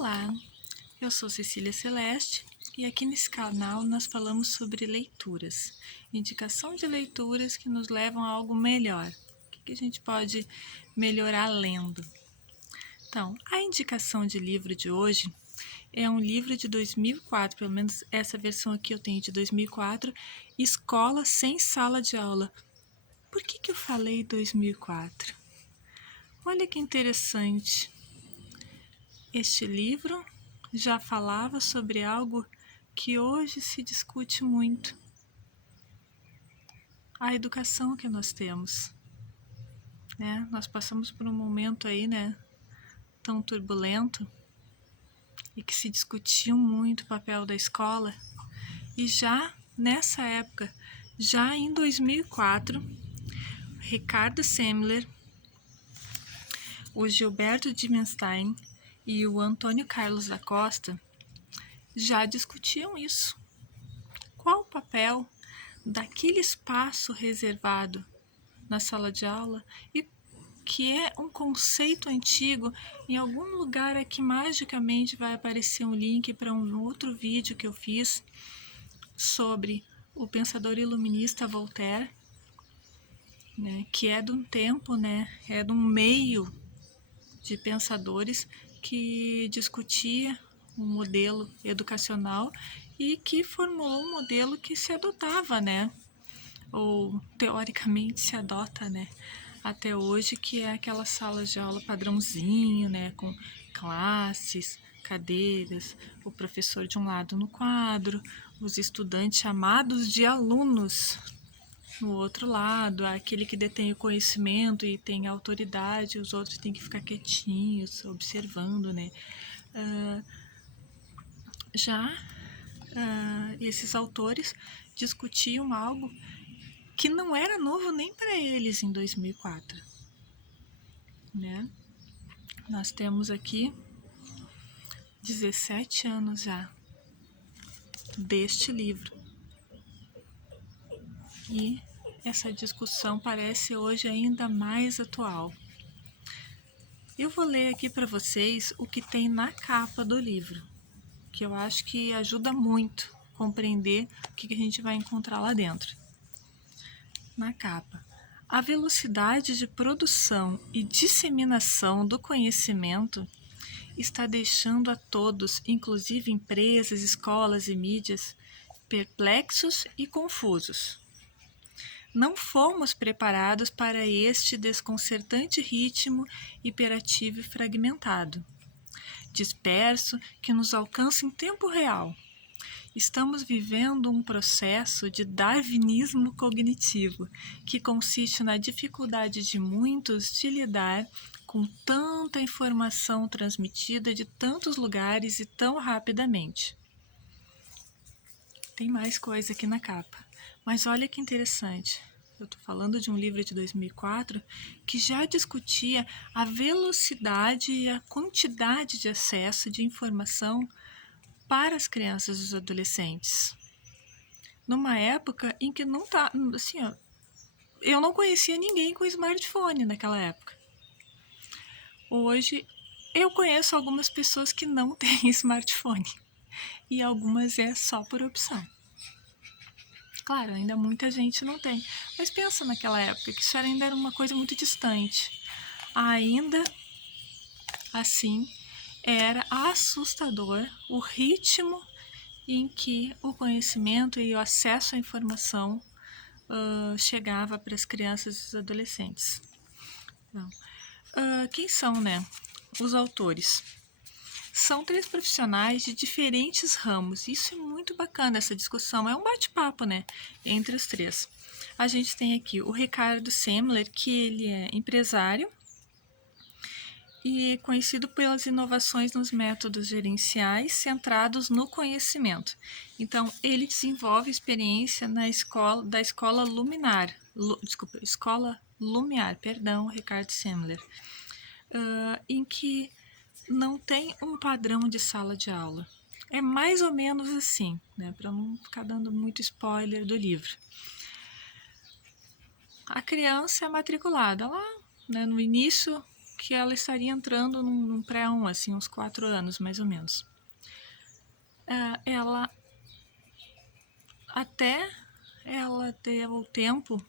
Olá, eu sou Cecília Celeste e aqui nesse canal nós falamos sobre leituras, indicação de leituras que nos levam a algo melhor. O que a gente pode melhorar lendo? Então, a indicação de livro de hoje é um livro de 2004, pelo menos essa versão aqui eu tenho de 2004, Escola sem Sala de Aula. Por que eu falei 2004? Olha que interessante. Este livro já falava sobre algo que hoje se discute muito: a educação que nós temos. Nós passamos por um momento aí, tão turbulento e que se discutiu muito o papel da escola. E já nessa época, já em 2004, Ricardo Semler, o Gilberto Dimenstein e o Antônio Carlos da Costa já discutiam isso. Qual o papel daquele espaço reservado na sala de aula e que é um conceito antigo? Em algum lugar aqui magicamente vai aparecer um link para um outro vídeo que eu fiz sobre o pensador iluminista Voltaire, que é de um tempo, é de um meio de pensadores que discutia um modelo educacional e que formulou um modelo que se adotava, ou teoricamente se adota, até hoje, que é aquela sala de aula padrãozinho, com classes, cadeiras, o professor de um lado no quadro, os estudantes chamados de alunos no outro lado, aquele que detém o conhecimento e tem a autoridade, os outros têm que ficar quietinhos, observando, esses autores discutiam algo que não era novo nem para eles em 2004, Nós temos aqui 17 anos já deste livro. E essa discussão parece hoje ainda mais atual. Eu vou ler aqui para vocês o que tem na capa do livro, que eu acho que ajuda muito a compreender o que a gente vai encontrar lá dentro. Na capa: a velocidade de produção e disseminação do conhecimento está deixando a todos, inclusive empresas, escolas e mídias, perplexos e confusos. Não fomos preparados para este desconcertante ritmo hiperativo e fragmentado, disperso, que nos alcança em tempo real. Estamos vivendo um processo de darwinismo cognitivo, que consiste na dificuldade de muitos de lidar com tanta informação transmitida de tantos lugares e tão rapidamente. Tem mais coisa aqui na capa, mas olha que interessante. Eu estou falando de um livro de 2004 que já discutia a velocidade e a quantidade de acesso de informação para as crianças e os adolescentes. Numa época em que não tá, assim, eu não conhecia ninguém com smartphone naquela época. Hoje eu conheço algumas pessoas que não têm smartphone e algumas é só por opção. Claro, ainda muita gente não tem, mas pensa naquela época que isso ainda era uma coisa muito distante. Ainda assim, era assustador o ritmo em que o conhecimento e o acesso à informação chegava para as crianças e os adolescentes. Quem são, os autores? São 3 profissionais de diferentes ramos. Isso é muito bacana, essa discussão. É um bate-papo, entre os 3. A gente tem aqui o Ricardo Semler, que ele é empresário e conhecido pelas inovações nos métodos gerenciais centrados no conhecimento. Então, ele desenvolve experiência na escola Lumiar, Ricardo Semler, em que não tem um padrão de sala de aula. É mais ou menos assim, para não ficar dando muito spoiler do livro. A criança é matriculada lá, no início que ela estaria entrando num pré-1, assim, uns 4 anos, mais ou menos. Ela, até ela ter o tempo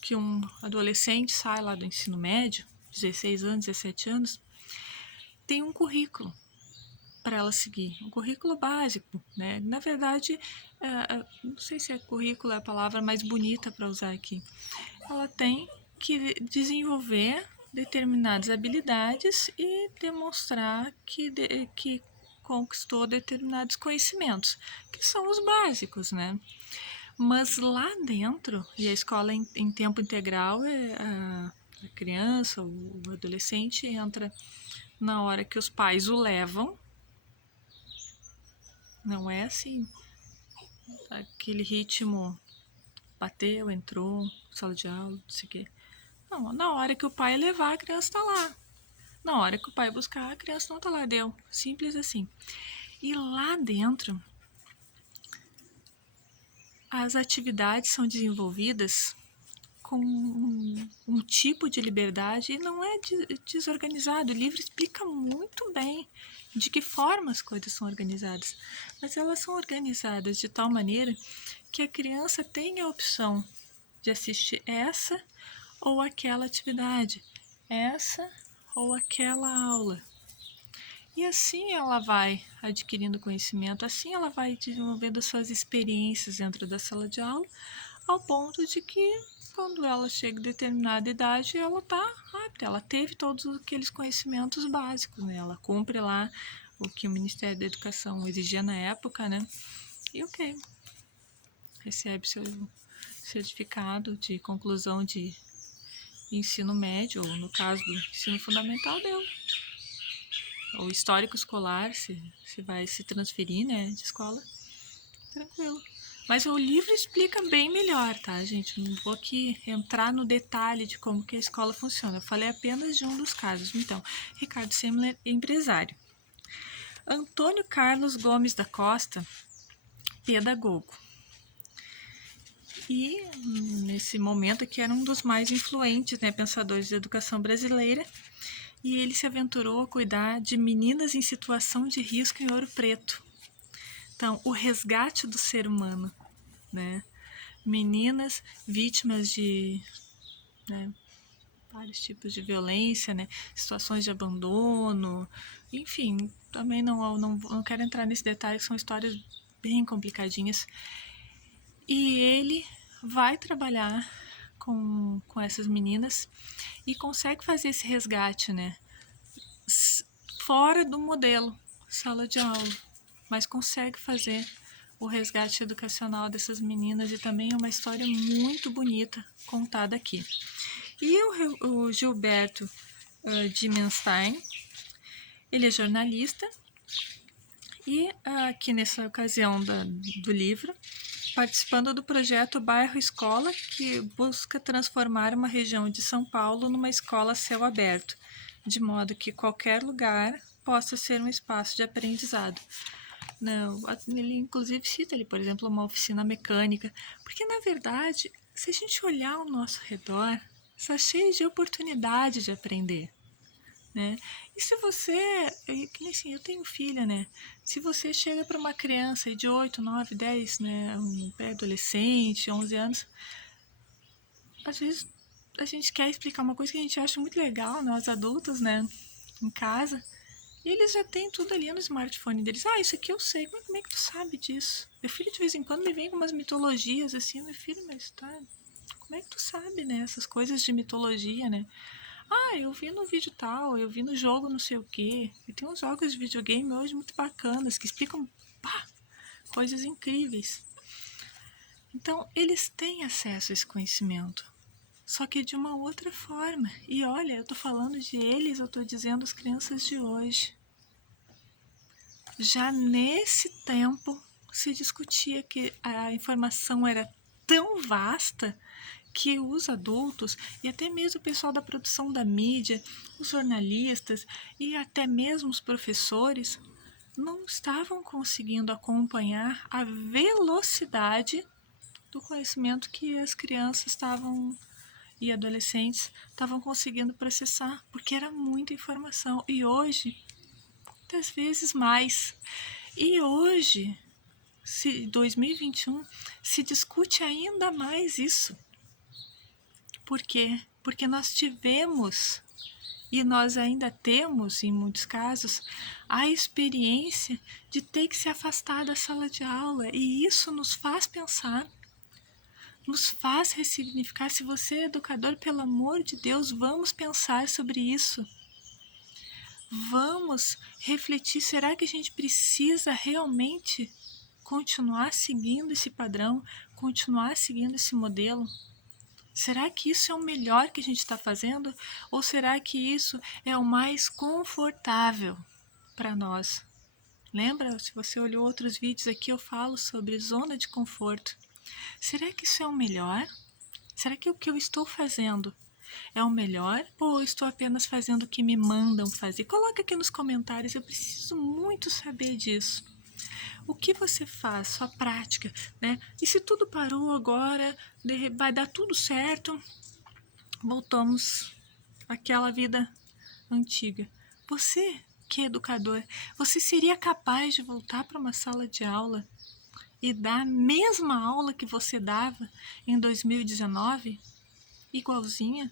que um adolescente sai lá do ensino médio, 16 anos, 17 anos, tem um currículo para ela seguir, um currículo básico, né? Na verdade, não sei se currículo é a palavra mais bonita para usar aqui. Ela tem que desenvolver determinadas habilidades e demonstrar que conquistou determinados conhecimentos, que são os básicos, né? Mas lá dentro, e a escola em tempo integral, a criança, o adolescente entra na hora que os pais o levam. Não é assim, aquele ritmo, bateu, entrou, sala de aula, não sei o quê. Não, na hora que o pai levar, a criança tá lá. Na hora que o pai buscar, a criança não tá lá, deu. Simples assim. E lá dentro, as atividades são desenvolvidas com um tipo de liberdade e não é desorganizado. O livro explica muito bem de que forma as coisas são organizadas, mas elas são organizadas de tal maneira que a criança tem a opção de assistir essa ou aquela atividade, essa ou aquela aula. E assim ela vai adquirindo conhecimento, assim ela vai desenvolvendo suas experiências dentro da sala de aula, ao ponto de que quando ela chega a determinada idade, ela está apta, ela teve todos aqueles conhecimentos básicos, né? Ela cumpre lá o que o Ministério da Educação exigia na época, né? E ok, recebe seu certificado de conclusão de ensino médio, ou no caso do ensino fundamental, deu. O histórico escolar, se vai se transferir, né, de escola, tranquilo. Mas o livro explica bem melhor, tá, gente? Não vou aqui entrar no detalhe de como que a escola funciona. Eu falei apenas de um dos casos. Então, Ricardo Semler, empresário. Antônio Carlos Gomes da Costa, pedagogo. E nesse momento aqui era um dos mais influentes, né, pensadores da educação brasileira. E ele se aventurou a cuidar de meninas em situação de risco em Ouro Preto. Então, o resgate do ser humano, né? Meninas vítimas de, né, vários tipos de violência, né? Situações de abandono, enfim, também não quero entrar nesse detalhe, que são histórias bem complicadinhas. E ele vai trabalhar com essas meninas e consegue fazer esse resgate, né? Fora do modelo sala de aula, mas consegue fazer o resgate educacional dessas meninas e também é uma história muito bonita contada aqui. E o Gilberto Dimenstein, ele é jornalista e aqui nessa ocasião do livro, participando do projeto Bairro Escola, que busca transformar uma região de São Paulo numa escola a céu aberto, de modo que qualquer lugar possa ser um espaço de aprendizado. Não, ele inclusive cita ali, por exemplo, uma oficina mecânica, porque na verdade, se a gente olhar ao nosso redor, está cheio de oportunidade de aprender, né? E se você, que nem assim, eu tenho filha, né? Se você chega para uma criança de 8, 9, 10, né, um pré-adolescente, 11 anos, às vezes a gente quer explicar uma coisa que a gente acha muito legal, nós adultos, né, em casa, e eles já têm tudo ali no smartphone deles. Ah, isso aqui eu sei. Como é que tu sabe disso? Meu filho de vez em quando me vem com umas mitologias assim. Meu filho, mas tá, como é que tu sabe, né? Essas coisas de mitologia, né? Ah, eu vi no vídeo tal, eu vi no jogo não sei o quê. E tem uns jogos de videogame hoje muito bacanas que explicam, pá, coisas incríveis. Então, eles têm acesso a esse conhecimento, só que de uma outra forma. E olha, eu tô falando de eles, eu tô dizendo as crianças de hoje. Já nesse tempo se discutia que a informação era tão vasta que os adultos e até mesmo o pessoal da produção da mídia, os jornalistas e até mesmo os professores não estavam conseguindo acompanhar a velocidade do conhecimento que as crianças estavam e adolescentes estavam conseguindo processar, porque era muita informação. E hoje, muitas vezes mais. E hoje, 2021, se discute ainda mais isso. Por quê? Porque nós tivemos, e nós ainda temos, em muitos casos, a experiência de ter que se afastar da sala de aula. E isso nos faz pensar, nos faz ressignificar. Se você é educador, pelo amor de Deus, vamos pensar sobre isso. Vamos refletir, será que a gente precisa realmente continuar seguindo esse padrão, continuar seguindo esse modelo? Será que isso é o melhor que a gente está fazendo? Ou será que isso é o mais confortável para nós? Lembra, se você olhou outros vídeos aqui, eu falo sobre zona de conforto. Será que isso é o melhor? Será que o que eu estou fazendo é o melhor? Ou eu estou apenas fazendo o que me mandam fazer? Coloca aqui nos comentários, eu preciso muito saber disso. O que você faz, sua prática, né? E se tudo parou agora, vai dar tudo certo, voltamos àquela vida antiga. Você, que é educador, você seria capaz de voltar para uma sala de aula e dar a mesma aula que você dava em 2019? Igualzinha?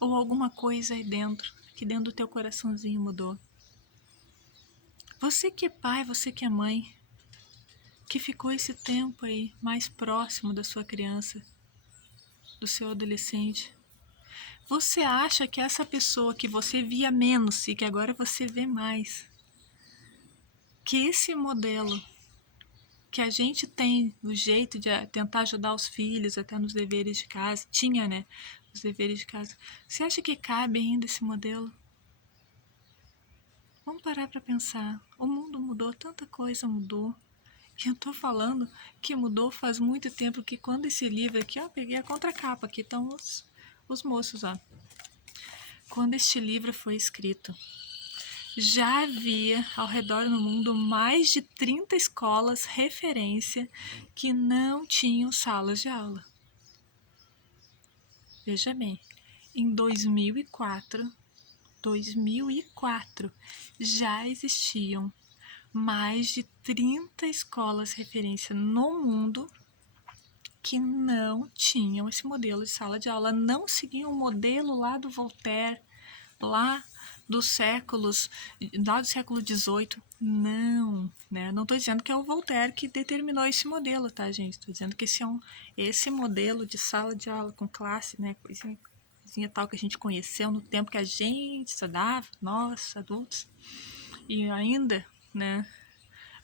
Ou alguma coisa aí dentro, que dentro do teu coraçãozinho mudou? Você que é pai, você que é mãe, que ficou esse tempo aí mais próximo da sua criança, do seu adolescente, você acha que essa pessoa que você via menos e que agora você vê mais, que esse modelo que a gente tem, o jeito de tentar ajudar os filhos até nos deveres de casa, tinha, né, os deveres de casa, você acha que cabe ainda esse modelo? Vamos parar para pensar. O mundo mudou, tanta coisa mudou. E eu tô falando que mudou faz muito tempo, que quando esse livro aqui, ó, peguei a contracapa, aqui estão os moços, ó. Quando este livro foi escrito, já havia ao redor do mundo mais de 30 escolas referência que não tinham salas de aula. Veja bem, em 2004, já existiam mais de 30 escolas referência no mundo que não tinham esse modelo de sala de aula, não seguiam o modelo lá do Voltaire, lá do século XVIII. Não, né? Não estou dizendo que é o Voltaire que determinou esse modelo, tá, gente? Estou dizendo que esse modelo de sala de aula com classe, né? Coisinha tal que a gente conheceu no tempo que a gente estudava, nós, adultos, e ainda, né,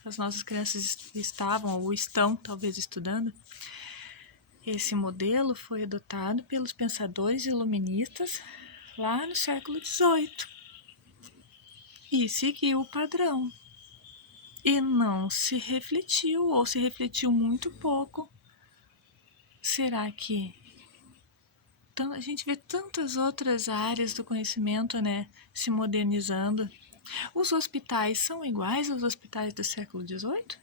as nossas crianças estavam ou estão talvez estudando. Esse modelo foi adotado pelos pensadores iluministas lá no século XVIII e seguiu o padrão. E não se refletiu, ou se refletiu muito pouco. Será que a gente vê tantas outras áreas do conhecimento, né, se modernizando? Os hospitais são iguais aos hospitais do século XVIII?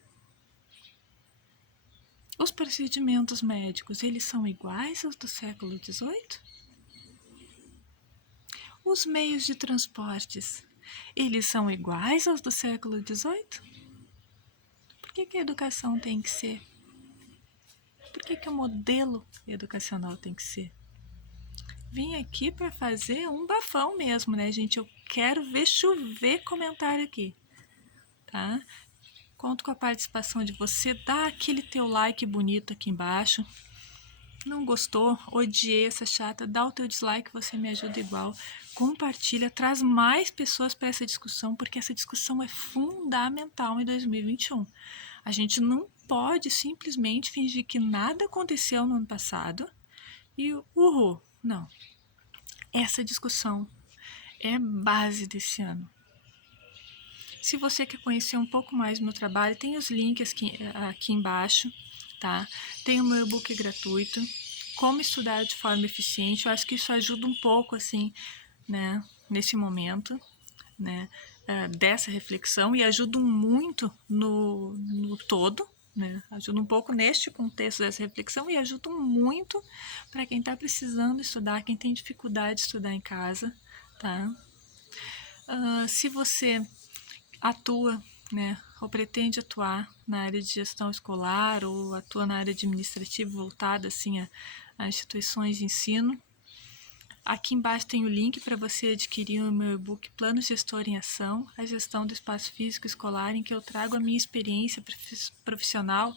Os procedimentos médicos, eles são iguais aos do século XVIII? Os meios de transportes, eles são iguais aos do século XVIII? Por que a educação tem que ser? Por que o modelo educacional tem que ser? Vim aqui para fazer um bafão mesmo, né, gente? Eu quero ver chover comentário aqui, tá? Conto com a participação de você. Dá aquele teu like bonito aqui embaixo. Não gostou? Odiei essa chata? Dá o teu dislike, você me ajuda igual. Compartilha, traz mais pessoas para essa discussão, porque essa discussão é fundamental em 2021. A gente não pode simplesmente fingir que nada aconteceu no ano passado e uhul. Não. Essa discussão é base desse ano. Se você quer conhecer um pouco mais do meu trabalho, tem os links aqui embaixo, tá? Tem o meu e-book gratuito, Como Estudar de Forma Eficiente. Eu acho que isso ajuda um pouco, assim, né, nesse momento, né, dessa reflexão, e ajuda muito no todo, né? Ajuda um pouco neste contexto dessa reflexão e ajuda muito para quem está precisando estudar, quem tem dificuldade de estudar em casa, tá? Se você atua, né, ou pretende atuar na área de gestão escolar ou atua na área administrativa voltada assim a instituições de ensino, aqui embaixo tem o link para você adquirir o meu e-book Plano Gestor em Ação, a gestão do espaço físico escolar, em que eu trago a minha experiência profissional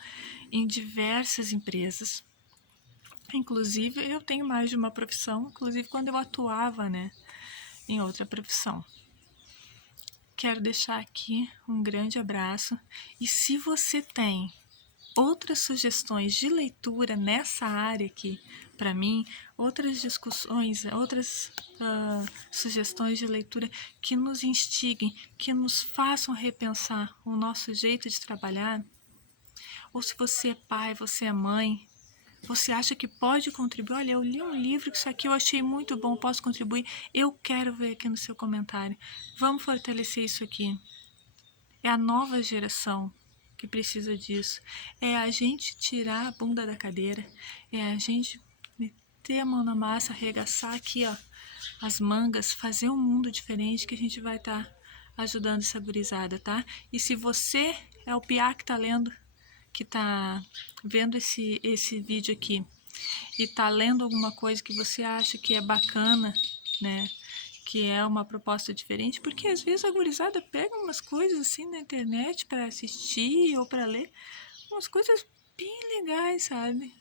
em diversas empresas. Inclusive, eu tenho mais de uma profissão, inclusive quando eu atuava, né, em outra profissão. Quero deixar aqui um grande abraço e se você tem outras sugestões de leitura nessa área aqui, para mim, outras discussões, outras sugestões de leitura que nos instiguem, que nos façam repensar o nosso jeito de trabalhar, ou se você é pai, você é mãe, você acha que pode contribuir? Olha, eu li um livro que isso aqui eu achei muito bom, posso contribuir? Eu quero ver aqui no seu comentário. Vamos fortalecer isso aqui. É a nova geração que precisa disso. É a gente tirar a bunda da cadeira. É a gente meter a mão na massa, arregaçar aqui, ó, as mangas, fazer um mundo diferente que a gente vai estar ajudando essa gurizada, tá? E se você é o piá que tá lendo, que tá vendo esse vídeo aqui e tá lendo alguma coisa que você acha que é bacana, né, que é uma proposta diferente, porque às vezes a gurizada pega umas coisas assim na internet para assistir ou para ler, umas coisas bem legais, sabe?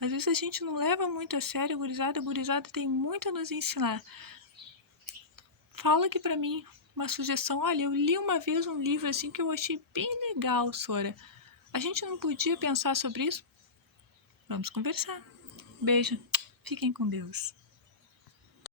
Às vezes a gente não leva muito a sério a gurizada tem muito a nos ensinar. Fala aqui pra mim uma sugestão. Olha, eu li uma vez um livro assim que eu achei bem legal, Sora. A gente não podia pensar sobre isso? Vamos conversar. Beijo. Fiquem com Deus.